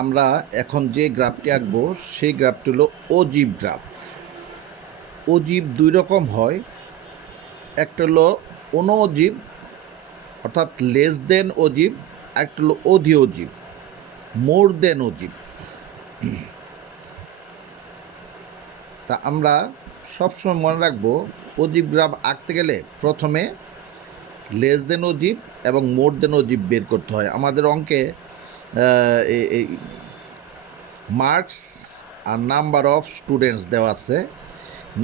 আমরা এখন যে গ্রাফটি আঁকবো সেই গ্রাফটি হলো অজীব গ্রাফ। অজীব দুই রকম হয়, একটা হলো অনঅজীব অর্থাৎ লেস দেন অজীব, একটা হলো অধি অজীব মোর দেন অজীব। তা আমরা সবসময় মনে রাখবো অজীব গ্রাফ আঁকতে গেলে প্রথমে লেস দেন অজীব এবং মোর দেন অজীব বের করতে হয়। আমাদের অঙ্কে এই মার্কস আর নাম্বার অফ স্টুডেন্টস দেওয়া আছে।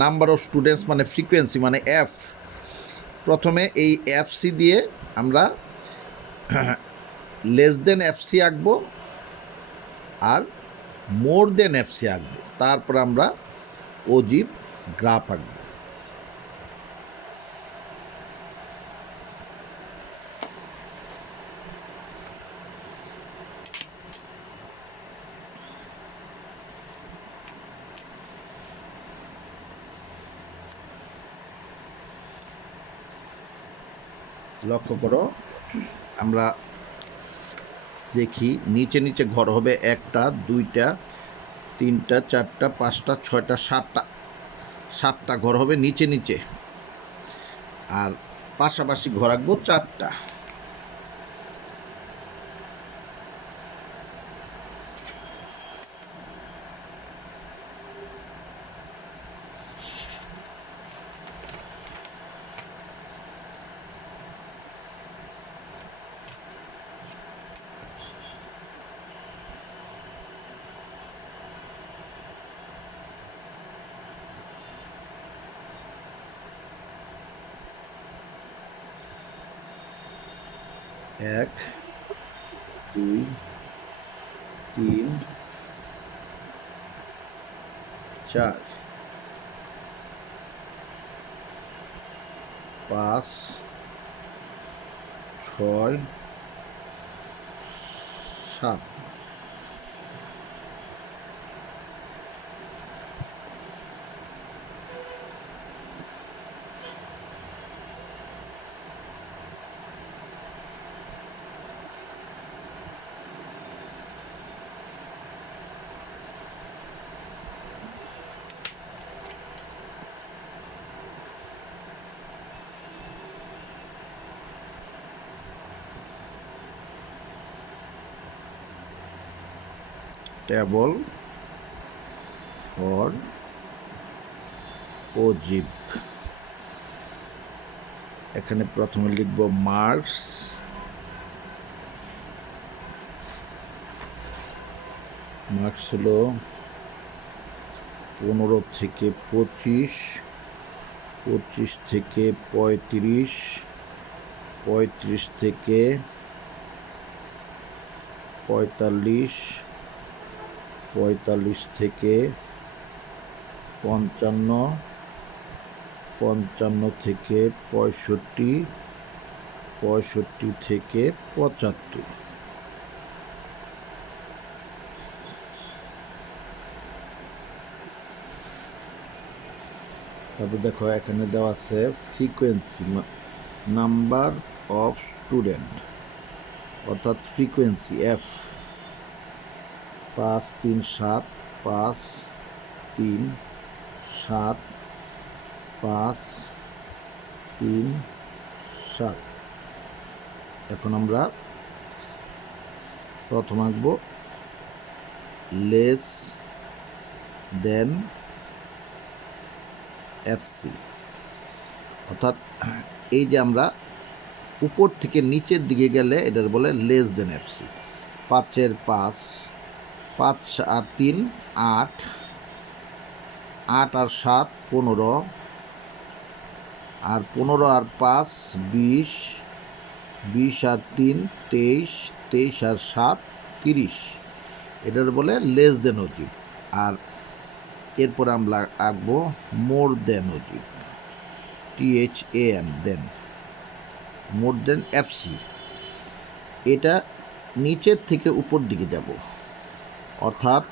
নাম্বার অফ স্টুডেন্টস মানে ফ্রিকোয়েন্সি মানে এফ। প্রথমে এই এফসি দিয়ে আমরা লেস দেন এফসি আঁকবো আর মোর দেন এফসি আঁকবো, তারপর আমরা অজীব গ্রাফ আঁকবো। লক্ষ্য করো, আমরা দেখি নিচে নিচে ঘর হবে একটা, দুইটা, তিনটা, চারটা, পাঁচটা, ছয়টা, সাতটা ঘর হবে নিচে নিচে, আর পাশাপাশি ঘর আঁকবো চারটা। এক, দুই, তিন, চার, পাঁচ, ছয়, সাত। টেবল ফর অজীব। এখানে প্রথমে লিখব মার্কস, মার্কস হলো 15 থেকে 25, 25 থেকে 35, 35 থেকে 45, 45 থেকে 55, 55 থেকে 65, 65 থেকে 75। তারপর দেখো এখানে দেওয়া আছে ফ্রিকোয়েন্সি, নাম্বার অফ স্টুডেন্ট অর্থাৎ ফ্রিকোয়েন্সি এফ। 5, 3, 7, 5, 3, 7, 5, 3, 7। এখন আমরা প্রথম আঁকব লেস দেন এফসি, অর্থাৎ এই যে আমরা উপর থেকে নিচের দিকে গেলে এটার বলে লেস দেন এফসি। 5-এর 5, 5 আর 3 8, 8 আর 7 15, আর 15 আর 5 20, 20 আর 3 23, 23 আর 7 30। এটার বলে লেস দেন অজীব। আর এরপর আমরা আঁকবো মোর দেন অজীব, THAN দেন, মোর দেন এফসি। এটা নিচের থেকে উপর দিকে যাব, অর্থাৎ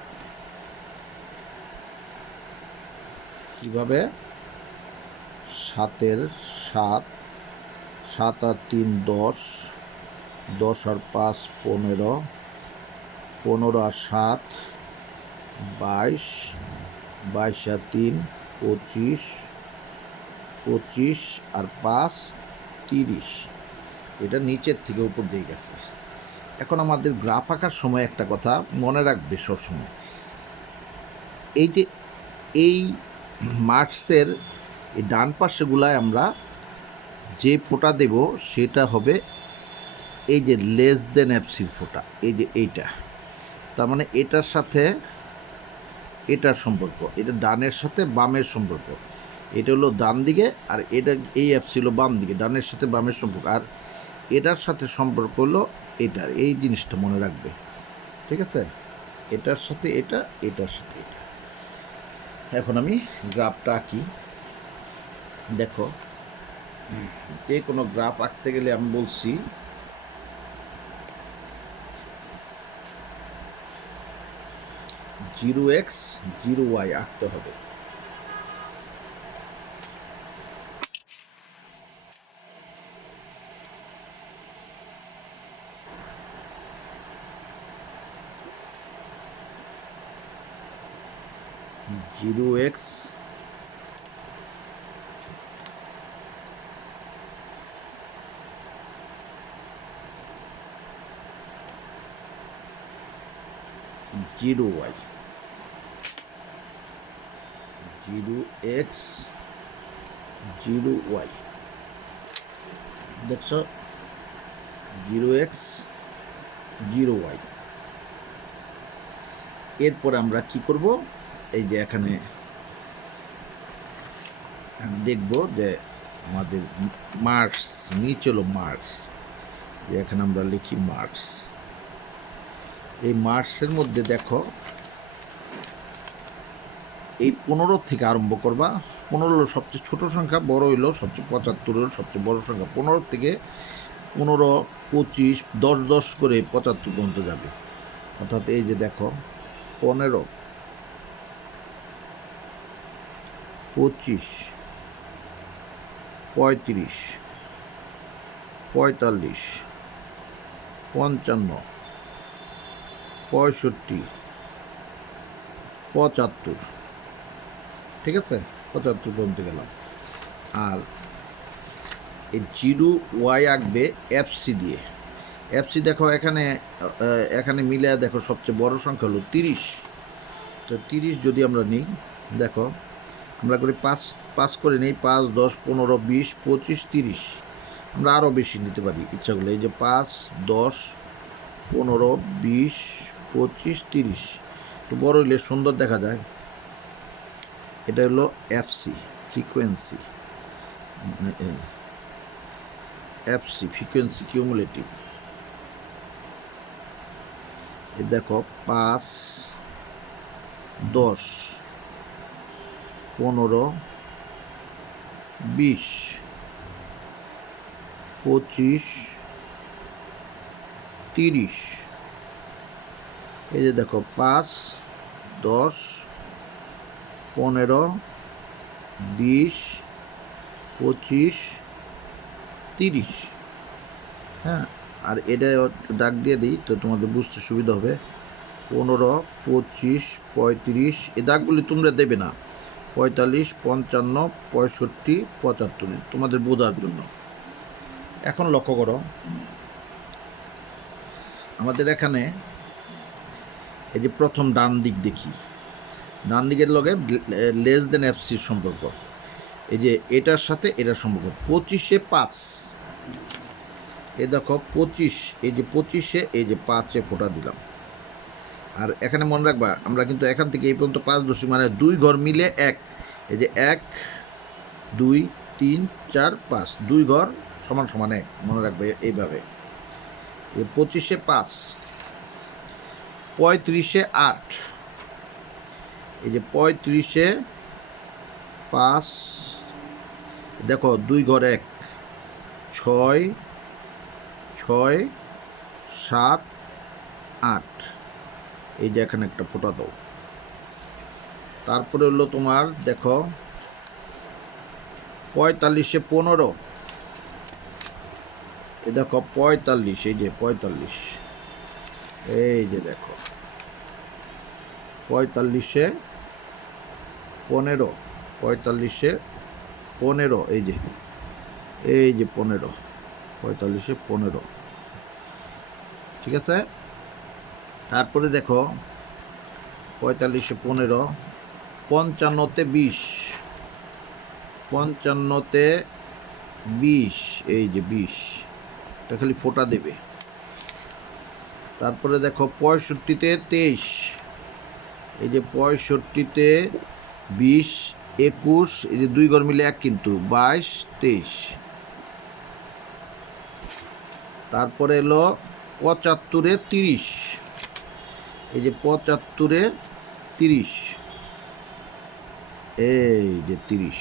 কীভাবে 7-এর 7, 7 আর 3 10, 10 আর 5 15, 15 আর 7 22, 22 আর 3 25, 25 আর 5 30। এটা নিচের থেকে উপর দিয়ে গেছে। এখন আমাদের গ্রাফ আঁকার সময় একটা কথা মনে রাখবে সবসময়, এই যে এই মার্কসের এই ডান পাশেগুলায় আমরা যে ফোঁটা দেব সেটা হবে এই যে লেস দেন এফসির ফোঁটা, এই যে এইটা। তার মানে এটার সাথে এটার সম্পর্ক, এটা ডানের সাথে বামের সম্পর্ক। এটা হলো ডান দিকে, আর এটা এই এফসি হলো বাম দিকে, ডানের সাথে বামের সম্পর্ক। আর এটার সাথে সম্পর্ক হলো এটার। এই জিনিসটা মনে রাখবে, ঠিক আছে? এটার সাথে এটা, এটার সাথে এটা। এখন আমি গ্রাফটা আঁকি। দেখো, যে কোনো গ্রাফ আঁকতে গেলে আমি বলছি জিরো এক্স 0 ওয়াই আঁকতে হবে। Zero X zero Y, 0x 0 Y. দেখছো, 0x 0 ওয়াই। এরপরে আমরা কি করব, এই যে এখানে দেখব যে আমাদের মার্কস, নিচে হলো মার্কস, যে এখানে আমরা লিখি মার্কস। এই মার্কসের মধ্যে দেখো এই 15 থেকে আরম্ভ করবা। 15 হলো সবচেয়ে ছোট সংখ্যা, বড় হইলো সবচেয়ে 75 হলো সবচেয়ে বড় সংখ্যা। 15 থেকে 15, 25, 10 10 করে 75 পর্যন্ত যাবে। অর্থাৎ এই যে দেখো 15, 25, 35, 45, 55, 65, 75। ঠিক আছে, 75 পর্যন্ত গেলাম। আর এই 0 ওয়াই আঁকবে এফসি দিয়ে। এফসি দেখো এখানে মিলে দেখো সবচেয়ে বড় সংখ্যা হলো 30। তো 30 যদি আমরা নিই, দেখো আমরা করি 5 করে নিই, 5, 10, 15, 20, 25, 30। আমরা আরও বেশি নিতে পারি ইচ্ছা করলে। এই যে 5, 10, 15, 20, 25, 30। একটু বড় হইলে সুন্দর দেখা যায়। এটা হলো FC, frequency, FC frequency cumulative. দেখো 5, 10, 15, 20, 25, 30। এই যে দেখো 5, 10, 15, 20, 25, 30। হ্যাঁ, আর এটা ডাক দিয়ে দিই তো তোমাদের বুঝতে সুবিধা হবে। 15, 25, 35, এই দাগগুলি তোমরা দেবে না। 45, 55, 65, 75 তোমাদের বোঝার জন্য। এখন লক্ষ্য করো, আমাদের এখানে এই যে প্রথম ডান দিক দেখি, ডান দিকের লগে লেস দেন এফসির সম্পর্ক। এই যে এটার সাথে এটার সম্পর্ক 25-এ 5। এই দেখো 25, এই যে 25-এ এই যে 5-এ ফোঁটা দিলাম। আর এখানে মনে রাখবা, আমরা কিন্তু এখান থেকে এই পর্যন্ত 5 দশমিক মানে 2 ঘর মিলে 1। এই যে 1, 2, 3, 4, 5, 2 ঘর সমান সমান 1, মনে রাখবে এইভাবে। এই 25-এ 5, 35-এ 8। এই যে 35-এ 5, দেখো 2 ঘর 1, 6, 6, 7, 8। এই যে এখানে একটা ফোঁটা দাও। তারপরে হলো তোমার দেখো 45-এ 15। এই দেখো 45, এই যে 45, এই যে দেখো 45-এ 15, 45-এ 15, এই যে 15, 45-এ 15, ঠিক আছে। তারপরে দেখো 45-এ 15, 55-তে 20, 55-তে 20, এই যে 20, এটা খালি ফোঁটা দেবে। তারপরে দেখো 65-তে 23, এই যে 65-তে 20, 21, এই যে 2 ঘর মিলে 1 কিন্তু 22, 23। তারপরে এলো 75-এ 30, এই যে 75-এ 30, এই যে 30,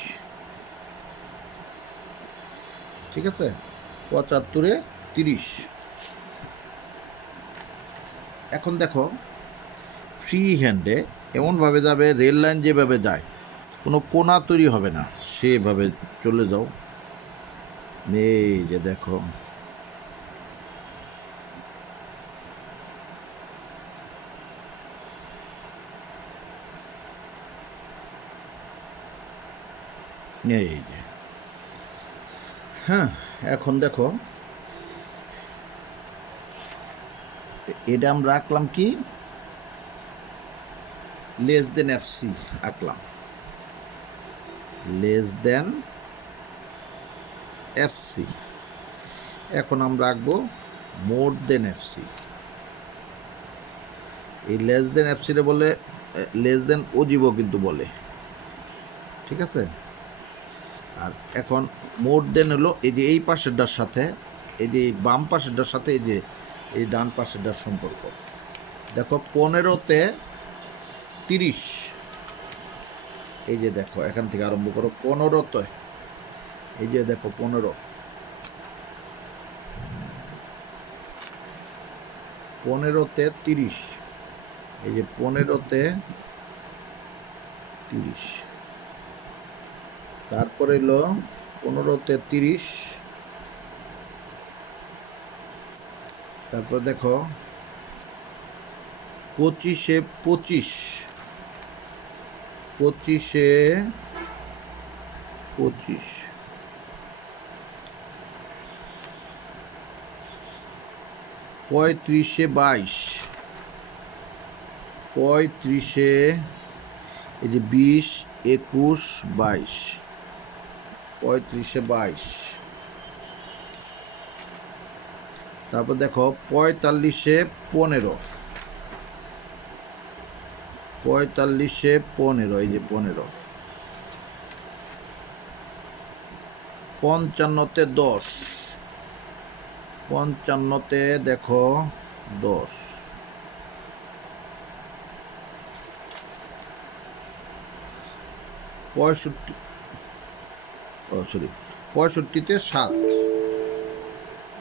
ঠিক আছে। 75-এ 30। এখন দেখো ফ্রি হ্যান্ডে এমনভাবে যাবে, রেল লাইন যেভাবে যায় কোনো কোনা তৈরি হবে না, সেভাবে চলে যাও। এই যে দেখো এই যে, হ্যাঁ। এখন দেখো এটা আমরা আঁকলাম কি, লেস দেন এফসি আঁকলাম, লেস দেন এফসি। এখন আমরা আঁকবো মোর দেন এফসি। এই লেস দেন এফসিরে বলে লেস দেন ওজিবও কিন্তু বলে, ঠিক আছে। আর এখন মোর দেন হলো এই যে এই পাশেরটার সাথে, এই যে বাম পাশেরটার সাথে এই যে এই ডান পাশেরটার সম্পর্ক। দেখো 15-তে 30, এই যে দেখো এখান থেকে আরম্ভ করো 15-তে, এই যে দেখো 15, 15-তে 30, এই যে 15-তে 30। তারপরে এলো 15-তে 30, তারপর দেখো 25-এ 25, 25-এ 25, 35-এ 22, 35-এ এই যে 20, 21, 22, 35-এ 22। তারপর দেখো 45-এ 15, 45-এ 15, এই যে 15, 55-তে 10, 55-তে দেখো 10, 65-তে 7,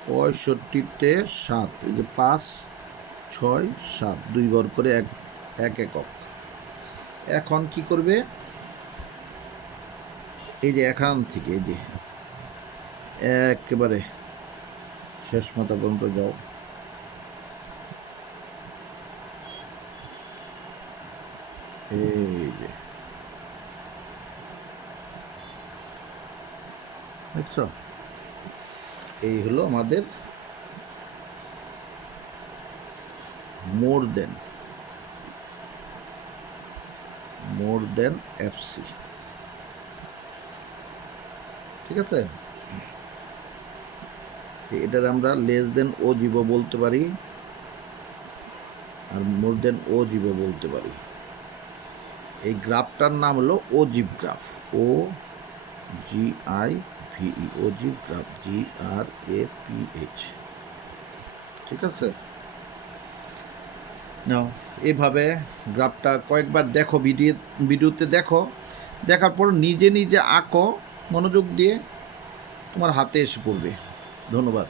65-তে 7, এই যে 5, 6, 7, 2 ঘর করে 1 একক। এখন কি করবে, এই যে এখান থেকে এই যে একেবারে শেষ মাথা পর্যন্ত যাও, এই যে দেখছ, এই হলো আমাদের মোর দেন এফসি, ঠিক আছে। এটার আমরা লেস দেন ও জিবো বলতে পারি, আর মোর দেন ও জিবো বলতে পারি। এই গ্রাফটার নাম হলো ওজিভ গ্রাফ, OGIVE, ওজিভ গ্রাফ, GRAPH, ঠিক আছে। নাও এইভাবে গ্রাফটা কয়েকবার দেখো, ভিডিওতে দেখো, দেখার পর নিজে নিজে আঁকো মনোযোগ দিয়ে, তোমার হাতে এসে পড়বে। ধন্যবাদ।